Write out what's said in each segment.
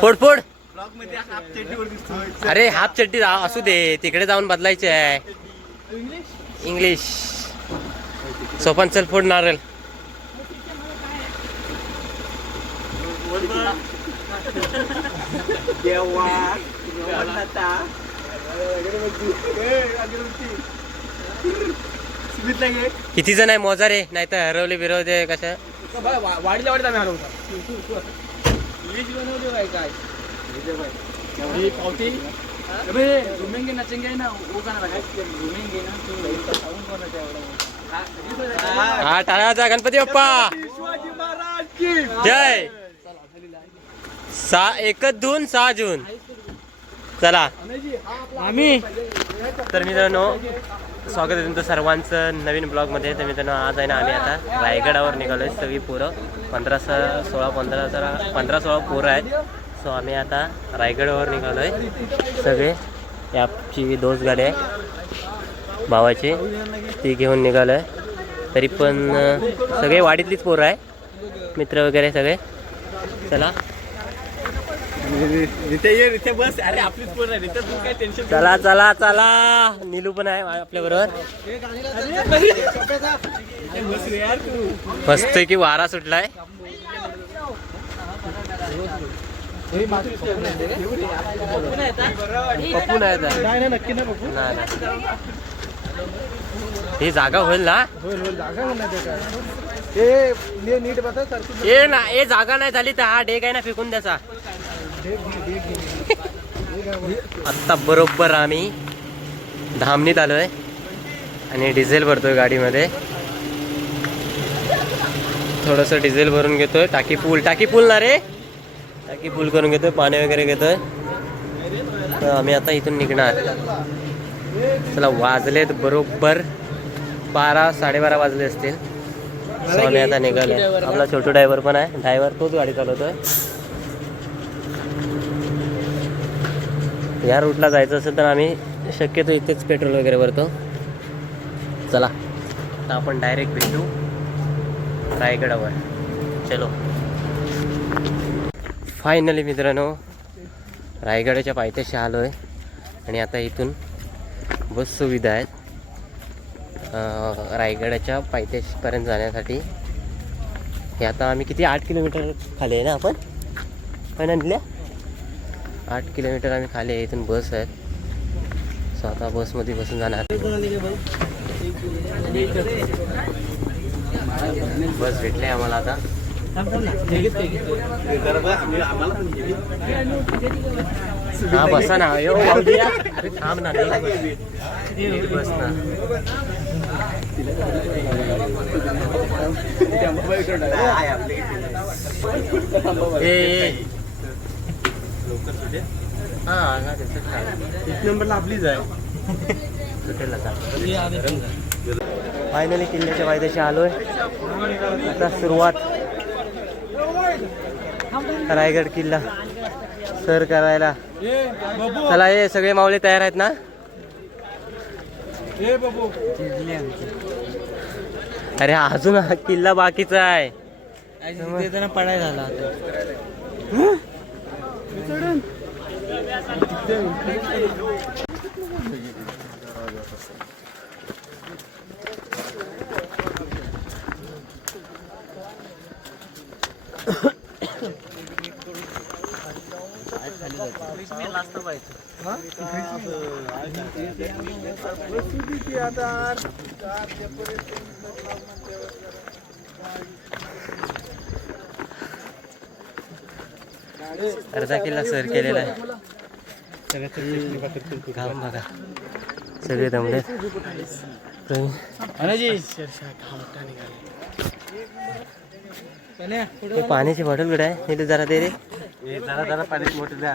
फोड फोड. अरे हाफ चड्डी असू दे, तिकडे जाऊन बदलायचे आहे. इंग्लिश. सोपन चल फोड नारळ. किती जण आहे मोजा रे, नाही तर हरवले बिरवले कसं. वाडीला वाडीत आम्ही हरवतो. इंग्लिश बनवले काय पावती घुमेंगे नचेंगे ना वो गाना लगा घुमेंगे ना तो साउंड कोण हा टाळ्याचा गणपती बाप्पा शिवाजी महाराज की जय. 1 जून 6 जून. चला आम्ही तर मित्रांनो, स्वागत आहे तुमचं सर्वांचं नवीन ब्लॉगमध्ये. तर मित्रांनो, आज आहे ना आम्ही आता रायगडावर निघालो आहे. सगळी पोरं 15-16 पोरं आहेत. सो आम्ही आता रायगडावर निघालो आहे सगळे. आपची 2 गाडी आहे भावाची, ती घेऊन निघालो आहे. तरी पण सगळे वाडीतलीच पोरं आहे, मित्र वगैरे सगळे. चला बस. अरे आपलीच पोर आहे तू काय टेन्शन. चला चला चला. नीलू पण आहे आपल्या बरोबर. मस्त की वारा सुटलाय. पप्पू नाही नक्की ना बघू. ही जागा होईल ना. जागा नीट बता सर. ये ना, हे जागा नाही झाली तर हा डेग आहे ना फेकून द्याचा. आत्ता बरोबर आम्ही धामणीत आलोय आणि डिझेल भरतोय गाडीमध्ये. थोडंसं डिझेल भरून घेतोय. टाकी फुल ना रे, टाकी फुल करून घेतोय, पाणी वगैरे घेतोय. तर आम्ही आता इथून निघणार. चला, वाजलेत बरोबर 12-12:30 वाजले असतील. सो आम्ही आता निघालोय. आपला छोटू ड्रायव्हर पण आहे. ड्रायव्हर तोच गाडी चालवतोय. या रूटला जायचं असेल तर आम्ही शक्यतो इथेच पेट्रोल वगैरे भरतो. चला आता आपण डायरेक्ट भेटू रायगडावर. चलो. फायनली मित्रांनो, रायगडाच्या पायथ्याशी आलो आहे आणि आता इथून बस सुविधा आहेत रायगडाच्या पायथ्याशीपर्यंत जाण्यासाठी. हे आता आम्ही किती 8 किलोमीटर खाली आहे ना आपण फायनली. 8 किलोमीटर आम्ही खाली आहे. इथून बस आहेत. सो आता बसमध्ये बसून जाणार. बस भेटले आम्हाला आता. हा बसा ना. अरे थांब ना, बस ना. एक नंबरला आपलीच आहे. फायनली किल्ल्याच्या पायथ्याशी आलोय. आता सुरुवात रायगड किल्ला सर करायला. चला, हे सगळे माऊली तयार आहेत ना. अरे अजून किल्ला बाकीचा आहे. पडाय झाला अर्धा किल्ला सर केलेला आहे. घाम बघा, सगळे दमले. पाण्याची बॉटल कुठे आहे? इथे जरा दे रे. जरा पाण्याची बॉटल द्या.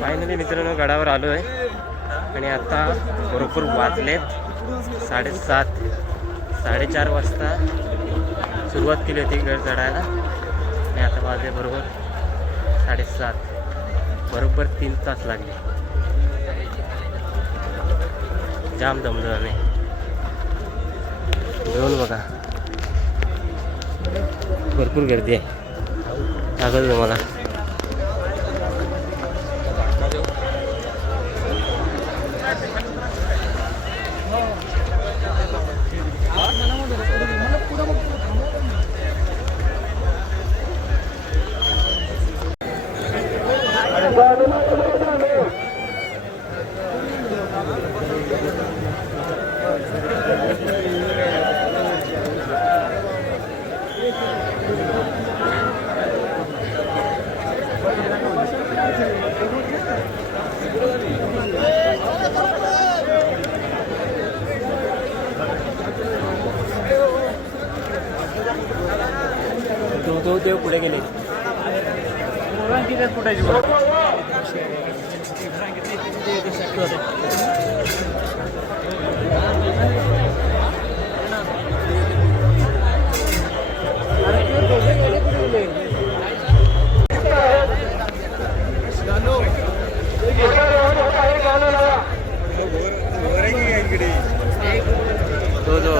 फायनली मित्रांनो, गडावर आलो आहे आणि आता बरोबर वाजलेत 7:30 4:30 वाजता सुरुवात केली होती गड चढायला आणि आता वाजले बरोबर 7:30 बरोबर 3 तास लागले. जाम दमलो आम्ही. घेऊन बघा भरपूर गर्दी आहे. दाखवतो तुम्हाला. तो देव पुढे गेले. तो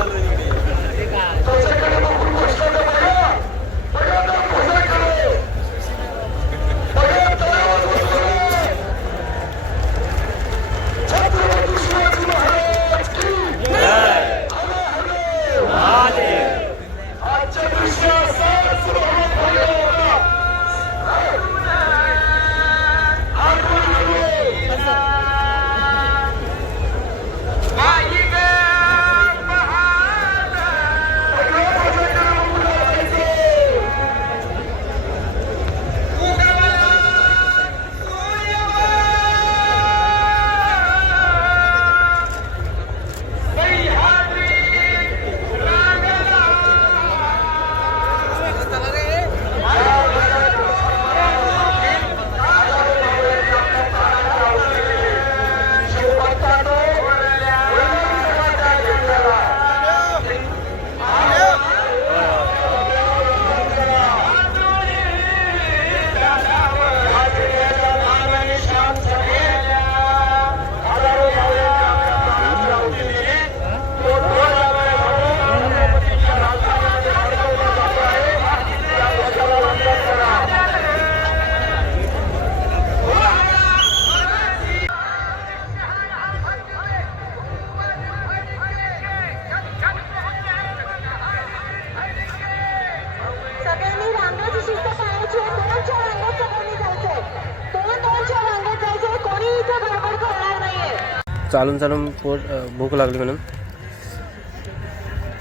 चालून चालून पोट भूक लागली म्हणून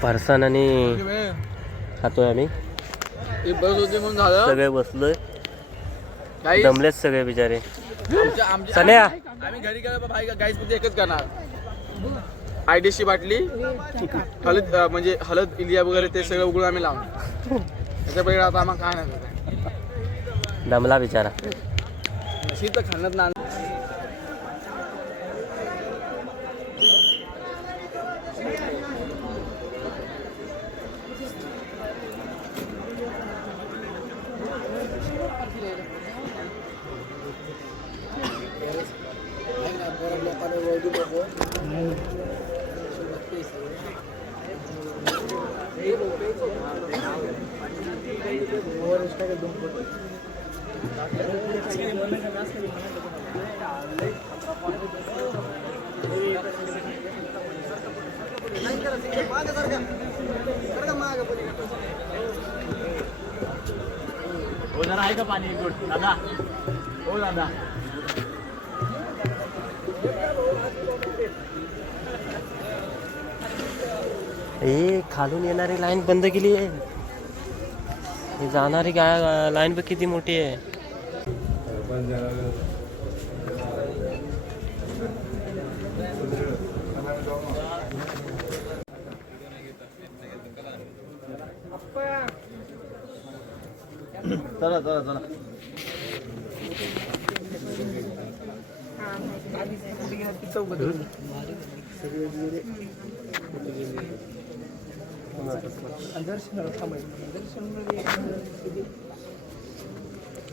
फरसाण आणि खातोय आम्ही. सगळे बसलोय. दमलेत सगळे बिचारे. सन्या आम्ही घरी गेलो भाई गाईस मध्ये एकच करणार आयडीशी बाटली हळद म्हणजे हळद इलिया वगैरे ते सगळं उघडून आम्ही लावणार. त्याच्यापैकी आता आम्हाला काय नाही दमला बिचारा. शीत खाण्यात ना हो जरा आहे का पाणी गुड दादा. हो दादा हे खालून येणारी लाईन बंद केली आहे. हे जाणारी लाईन बघ किती मोठी आहे. चला चला चला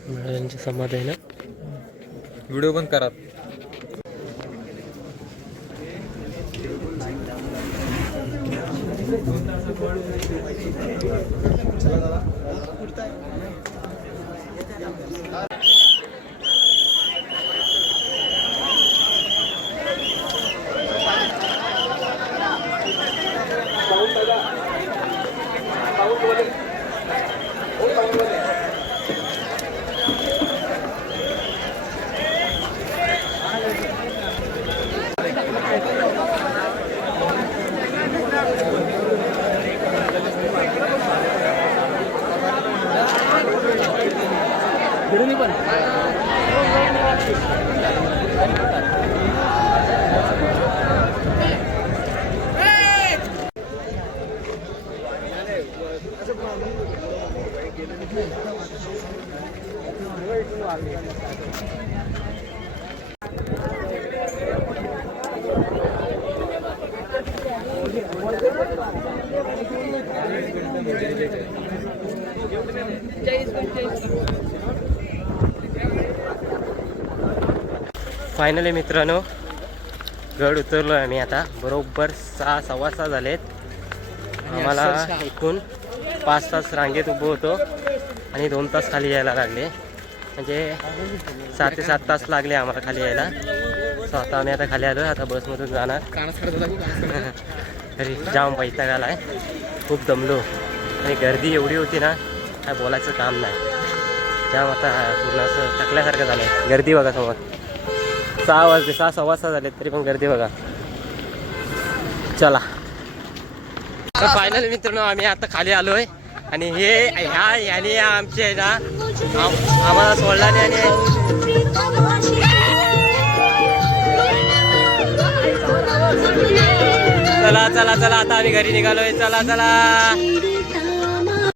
मंडळांची समाधी आहे ना. व्हिडिओ पण करा. फायनली मित्रांनो गड उतरलो आहे आम्ही आता. बरोबर 6:15 झालेत. आम्हाला एकूण 5 तास रांगेत उभं होतो आणि 2 तास खाली यायला लागले. म्हणजे 7 ते 7 तास लागले आम्हाला खाली यायला. सो आता आम्ही आता खाली आलो. आता बसमधून जाणार. तरी जाम वैताग आला आहे. खूप दमलो आणि गर्दी एवढी होती ना काय बोलायचं काम नाही. जाम आता पूर्ण असं थकल्यासारखं झालं आहे. गर्दी बघा समोर. 6 वाजले, 6:15 झाले तरी पण गर्दी बघा. चला तर फायनली मित्रांनो आम्ही आता खाली आलोय आणि ह्याने आमचे आहे ना आम्हाला सोडला नाही. आणि चला चला चला आता आम्ही घरी निघालोय. चला चला.